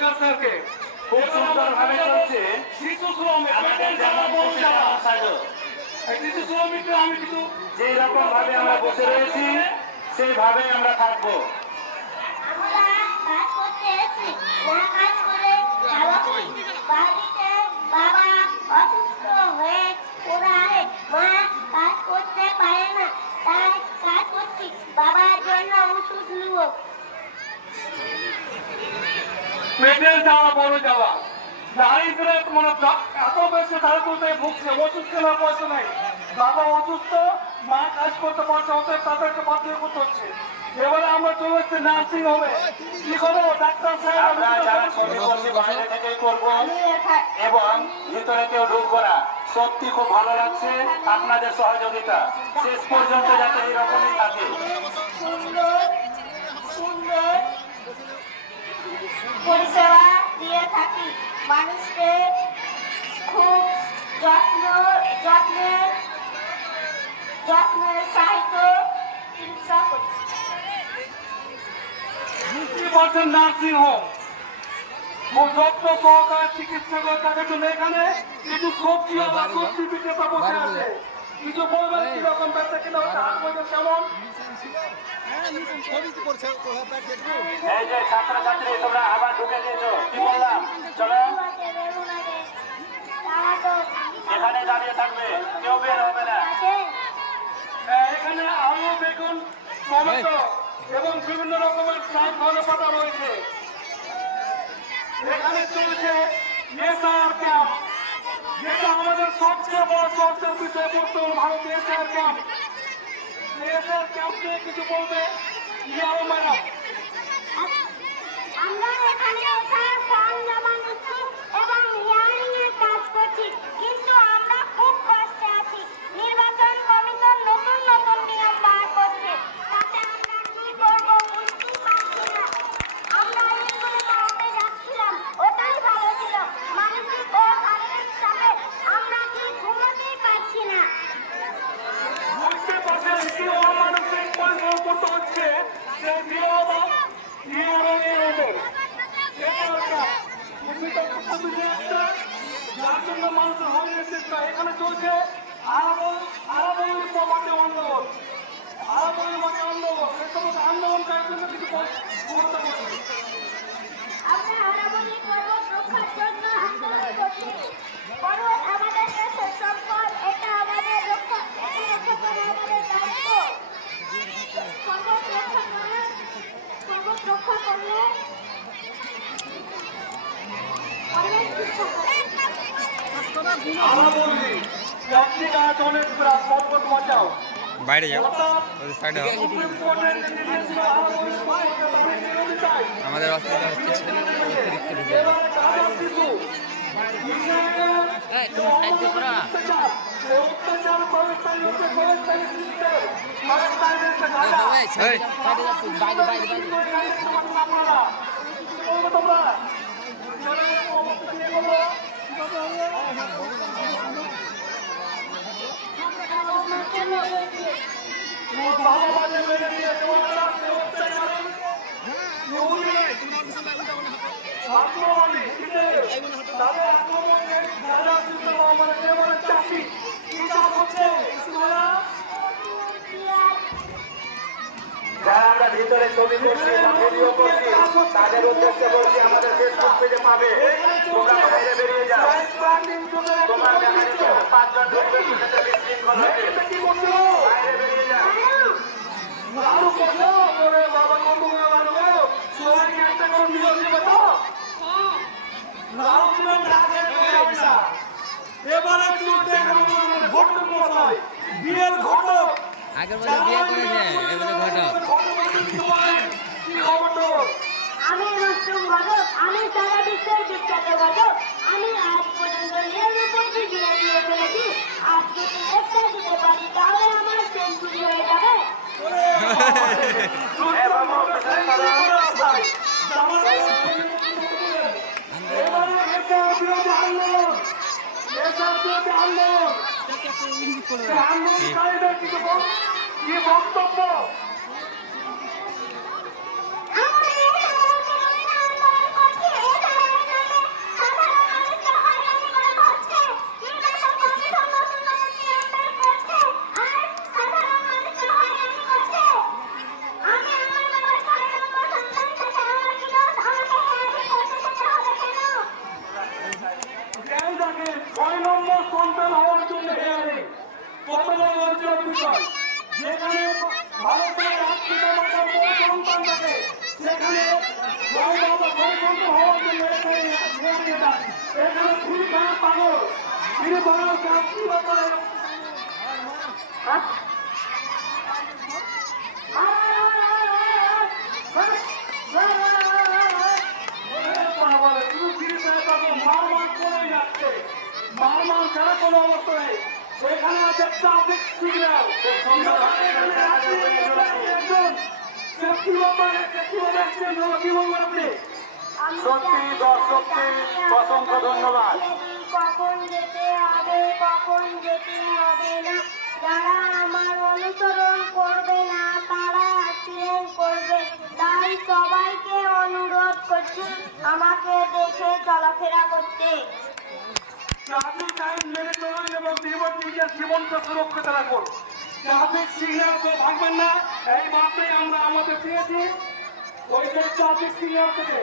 সরকার স্যারকে খুব সুন্দরভাবে চলছে শিশু শ্রমিক আমাদের যেমন খুশি তেমন সাজো। শিশু শ্রমিকরা আমি কিছু যেই রকম ভাবে আমরা বসে রয়েছি সেইভাবেই আমরা থাকবো। আমরা কাজ করতে এসেছি, না কাজ করে বাড়িতে বাবা অসুস্থ হয়ে পড়ে আছে, মা কাজ করতে পারে না, তাই কাজ করছি, বাবার জন্য ওষুধ নিব। পেটের যাওয়া বড় যাওয়া দারিদ্র মানে এত বেশি দারিদ্রতায় ভুগছে, ওষুধ কেনার পয়সা নাই, বাবা অসুস্থ, মা কাজ করতে পারছে, অতএব তাদেরকে বাধ্য করতে হচ্ছে। এবারে আমরা চলে এসেছি নার্সিং হোমে, কি করবো ডাক্তার আমরা যারা ছবি করছি বাইরে থেকেই করবো এবং ভিতরে কেউ ঢুকবো না। সত্যি খুব ভালো লাগছে আপনাদের সহযোগিতা, শেষ পর্যন্ত যাতে এইরকমই থাকে। সুন্দর সুন্দর পরিষেবা দিয়ে থাকি, মানুষকে খুব যত্নের সাহিত্য চিকিৎসা করি। 50% নার্সিং হোম যত্ন সহকারে চিকিৎসা করে তাদের জন্য এখানে কিছু সবজি আবার সবজি বিক্রেতা বসে আছে, কিছু বলবেন কিরকম ব্যবসা কিনা হচ্ছে, হাট বাজার কেমন? এই যে ছাত্রছাত্রী তোমরা আবার ঢুকে দিয়েছো, কি বললাম? চলো এখানে দাঁড়িয়ে থাকবে, কেউ বের হবে না। এখানে আলু, বেগুন, টমেটো এবং বিভিন্ন রকমের শাক ধনে পাতা রয়েছে। এখানে চলছে এসআর ক্যাম্প, যেটা আমাদের সবচেয়ে বড় চর্চার বিষয়বস্তু ভারতীয় এসআর ক্যাম্প। এসআর ক্যাম্প নিয়ে কিছু বলবে ইয়াও ম্যাডাম। আমরা এখানে ফর্ম জমা নিচ্ছি এবং হিয়ারিং এর কাজ করছি, কিন্তু আমরা খুব কষ্টে আছি। নির্বাচন কমিশন নতুন নতুন নিয়ম বার করছে, তাতে আমরা কি করবো বুঝতেই পারছি না। আমরা স্কুলে পড়াতে যাচ্ছিলাম, ওটাই ভালো ছিল, মানসিক ও শারীরিক চাপে আমরা কি ঘুমাতেই পারছি না। বুঝতে পারছেন কি অমানসিক পরিশ্রম করতে হচ্ছে, সেই বিরোধ ইউরোপের যার জন্য মানুষের হয়ে চেষ্টা। এখানে চলছে আরাবলী মাঠে আন্দোলন, আরাবলী মাঠে আন্দোলন, এই সমস্ত আন্দোলনকারীর জন্য কিছু করতে হবে। আমরা আরাবলী পর্বত রক্ষার জন্য আন্দোলন করছি। পর্বত আমাদের দেশের সম্পদ, এটা আমাদের রক্ষা করা আমাদের দায়িত্ব। পর্বত রক্ষা করলে পরিবেশ রক্ষা করে। আরাবলী একটি গাছ অনেক প্রাণ, পর্বত বাঁচাও। বাইরে যাও, ওই সাইডে হও। আমাদের অসুবিধা হচ্ছে। যারা আমরা ভিতরে ছবি করছি বা ভিডিও করছি তাদের উদ্দেশ্যে বলছি, আমাদের ফেসবুক পেজে পাবে, তোমরা বাইরে বেরিয়ে যাও। তোমার দেখা যাচ্ছে 5 জন ঢুকবে, সেটা বিশৃঙ্খল হয়েছে, বাইরে বেরিয়ে যাও। এবারে বিয়ের ঘটক আগের বছর বিয়ে করেছে, এবারে ঘটক। আমি রুস্তুম ঘটক, আমি সারা বিশ্বের বিখ্যাত ঘটক। আমি আজ পর্যন্ত নিরানব্বইটি বিয়ে দিয়ে ফেলেছি। আজ যদি একটা দিতে পারি তাহলে আমার সেঞ্চুরি হয়ে যাবে। কি বক্তব্য? আমরা আন্দোলন করছি, এটা সেখানে বন্ধ হওয়ার জন্য এখানে খুবই খারাপ পাগল তিনি বড় কি ব্যাপারে মারমার ছাড়া কোনো অবস্থা নেই এখানে আছে ট্রাফিক সিগন্যাল সত্যি দর্শককে অসংখ্য ধন্যবাদ। কখন যেতে হবে কখন যেতে হবে না, যারা আমার অনুসরণ করবে না তারা অ্যাক্সিডেন্ট করবে, তাই সবাইকে অনুরোধ করছি আমাকে দেখে চলাফেরা করতে। ট্রাফিক আইন মেনে চলুন এবং নিজের জীবনকে সুরক্ষিত রাখুন। ট্রাফিক সিগন্যাল তো ভাঙবেন না, এই মাত্রই আমরা আমাদের পেয়েছি ওই যে ট্রাফিক সিগন্যাল থেকে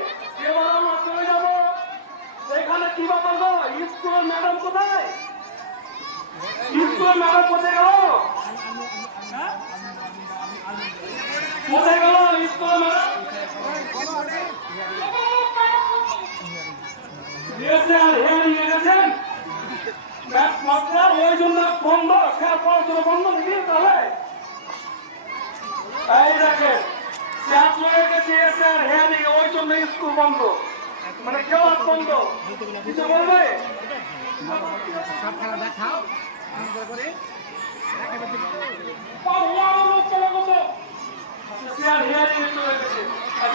এবার আমরা চলে যাব। এখানে কি ব্যাপার গো, স্কুলের ম্যাডাম কোথায়? স্কুলের ম্যাডাম কোথায় গেল? কোথায় গেল স্কুলের ম্যাডাম? ওই জন্য বন্ধ পড়াশোনা বন্ধ নাকি? তাহলে এই দেখেন ওই জন্য স্কুল বন্ধ, মানে ক্লাস বন্ধ। কিছু বলবে?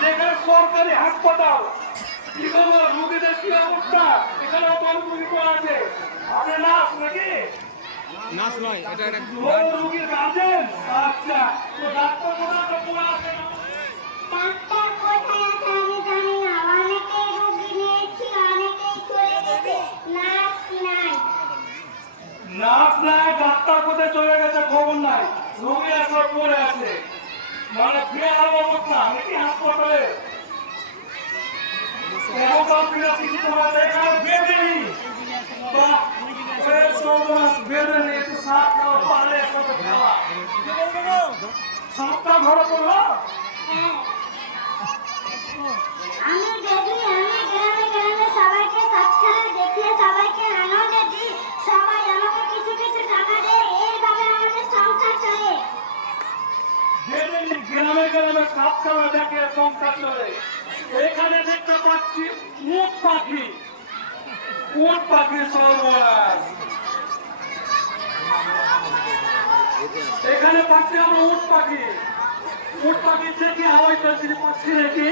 যেখানে সরকারি হাসপাতাল রুগীদের কি অবস্থা, এখানে আছে আপনি নার্স নাকি? নাচ নয়, এটা রুগীর গার্জেন। আচ্ছা, তো ডাক্তার কোথায় পুরো আছে? ডাক্তার কোথায় আছে আমি জানি না, অনেকেই রোগী নিয়েছি অনেকেই চলে গেছে, নার্স নাই। নার্স নাই, ডাক্তার কোথায় চলে গেছে খবর নাই, রোগী একবার পড়ে আছে, মানে বেহাল অবস্থা নাকি হাসপাতালে? সাতটা ধরা পড়লো। আমি দেখি আমি গ্রামে গ্রামে সবাইকে সাক্ষাৎ দেখিয়ে সবাইকে আনন্দ দিই, সবাই আমাকে কিছু কিছু টাকা দেয়, এইভাবে আমাদের সংসার চলে। গ্রামে গ্রামে সাত খেলা দেখে সংসার চলে। এখানে দেখতে পাচ্ছি উট পাখি, উট পাখি সর্বনাশ। এখানে পাচ্ছি আমরা উট পাখি, উট পাখি থেকে হাওয়াই চলছি পাচ্ছি নাকি?